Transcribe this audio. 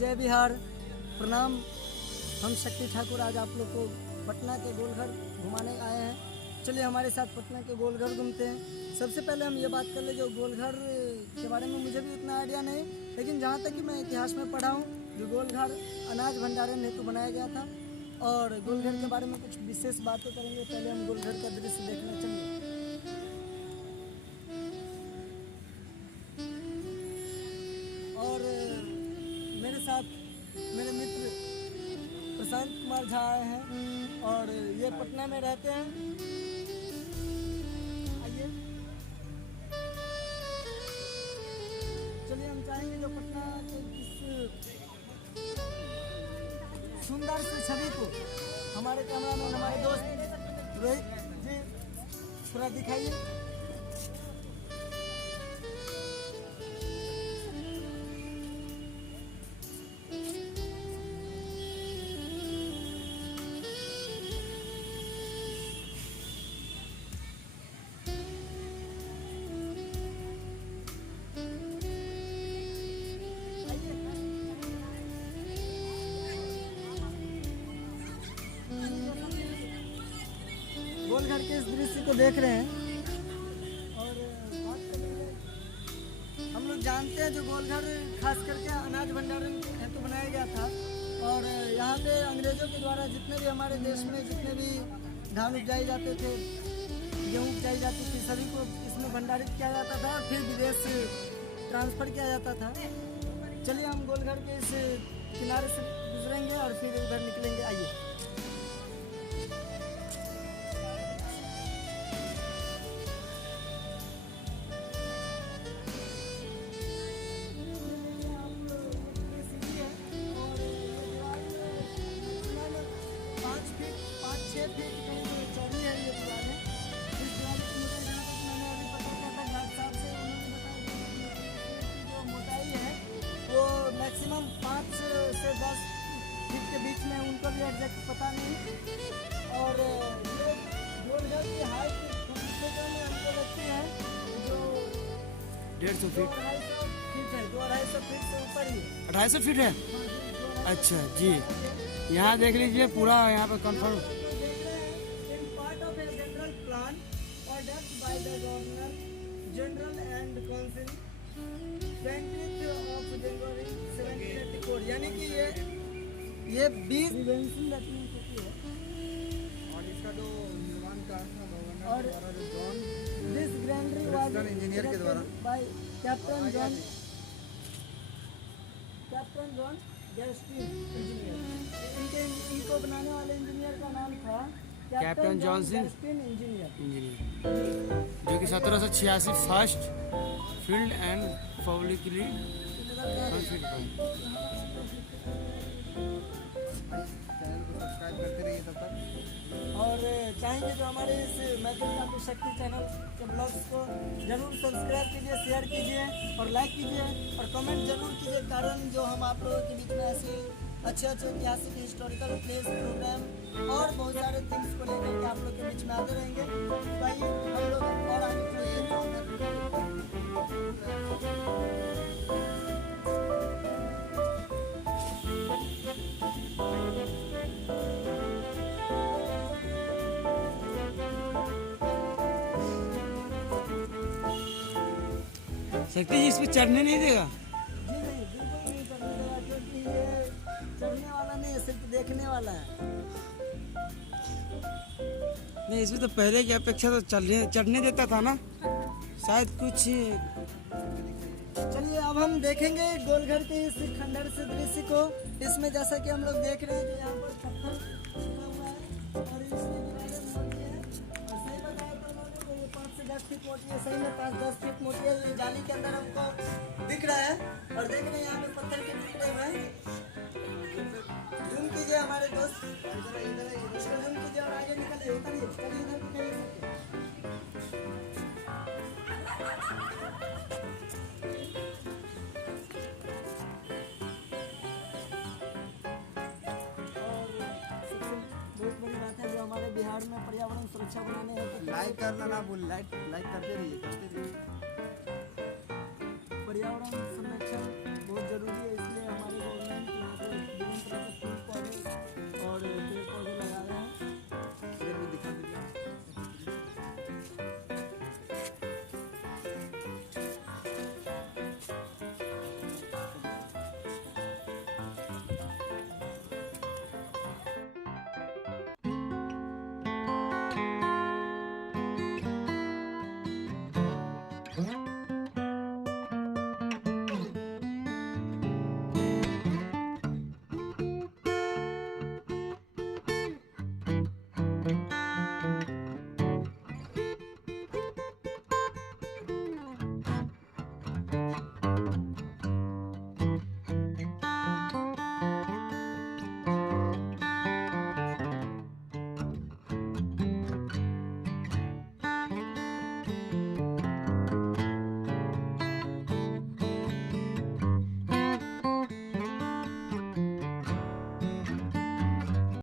जय बिहार, प्रणाम। हम शक्ति ठाकुर आज आप लोग को पटना के गोलघर घुमाने आए हैं। चलिए हमारे साथ पटना के गोलघर घूमते हैं। सबसे पहले हम ये बात कर ले, जो गोलघर के बारे में मुझे भी उतना आइडिया नहीं, लेकिन जहाँ तक कि मैं इतिहास में पढ़ा हूँ, जो गोलघर अनाज भंडारण हेतु बनाया गया था। और गोलघर के बारे में कुछ विशेष बातें करेंगे। पहले हम गोलघर का दृश्य देखने चलेंगे। और मेरे साथ मेरे मित्र प्रशांत कुमार झा आए हैं और ये पटना में रहते हैं। आइए, चलिए हम चाहेंगे जो पटना के इस सुंदर से छवि को हमारे कैमरामैन, हमारे दोस्त रोहित जी थोड़ा दिखाइए। गोलघर के इस दृश्य को देख रहे हैं और बात करेंगे। हम लोग जानते हैं जो गोलघर खास करके अनाज भंडारण हेतु बनाया गया था। और यहाँ पे अंग्रेजों के द्वारा जितने भी हमारे देश में जितने भी धान उपजाए जाते थे, गेहूँ उपजाई जाती थी, सभी को इसमें भंडारित किया जाता था और फिर विदेश ट्रांसफ़र किया जाता था। चलिए हम गोलघर के इस किनारे से गुजरेंगे और फिर उधर निकलेंगे। आइए। मैक्सिमम 5 से 10 फीट के बीच में, उनको भी एग्जैक्ट पता नहीं। और ये गोलघर की हाइट में हमको लगती है जो 150 फीट है, 200-250 फीट से ऊपर ही 250 फीट है। अच्छा जी, यहाँ देख लीजिए पूरा यहाँ पे confirm. Part of a general plan ordered by the governor general and council 20th of January 1784, यानी कि ये 20 इन्वेंशन होती है। और इसका जो निर्माण का और दिस ग्रैंडरी वाज इंजीनियर के द्वारा बाय कैप्टन जॉन गैस्टिन इंजीनियर। इनको बनाने वाले इंजीनियर का नाम था कैप्टन जॉन गैस्टिन इंजीनियर, जो कि 1786 फर्स्ट फील्ड एंड पब्लिकली करते रहिए तब तक। और चाहेंगे जो हमारे इस मैथिली काफी शक्ति चैनल के ब्लॉग्स को जरूर सब्सक्राइब कीजिए, शेयर कीजिए और लाइक कीजिए और कमेंट जरूर कीजिए। कारण जो हम आप लोगों के बीच में ऐसे अच्छे ऐतिहासिक हिस्टोरिकल प्लेस, प्रोग्राम और बहुत सारे थिंग्स को लेकर के आप लोग के बीच में आते रहेंगे। तो आइए हम लोग और आगे शक्ति जी इस पे चढ़ने नहीं देगा? जी नहीं, बिल्कुल नहीं चढ़ने देगा, क्योंकि ये चढ़ने वाला नहीं है, सिर्फ देखने वाला है। नहीं, इसमें तो पहले की अपेक्षा तो चढ़ने देता था ना शायद कुछ। चलिए अब हम देखेंगे गोलघर के इस खंडहर से दृश्य को। इसमें जैसा कि हम लोग देख रहे हैं कि यहाँ पर पत्थर छिपा हुआ है और इसकी दीवारें मोटी है। और सही बताया तो लोगों को ये 5 से 10 फीट मोटी है, सही में 5-10 फीट मोटी है। ये जाली के अंदर हमको दिख रहा है और देख रहे हैं यहाँ पे पत्थर के टुकड़े हुए हैं। जूम कीजिए हमारे दोस्त, इसको जूम कीजिए और आगे निकलिए, उतरिए, चलिए इधर निकलिए। हमारे बिहार में पर्यावरण सुरक्षा बनाने हैं तो लाइक करना ना भूल, लाइक करते रहिए। पर्यावरण संरक्षण बहुत जरूरी है, इसलिए हमारे गवर्नमेंट है।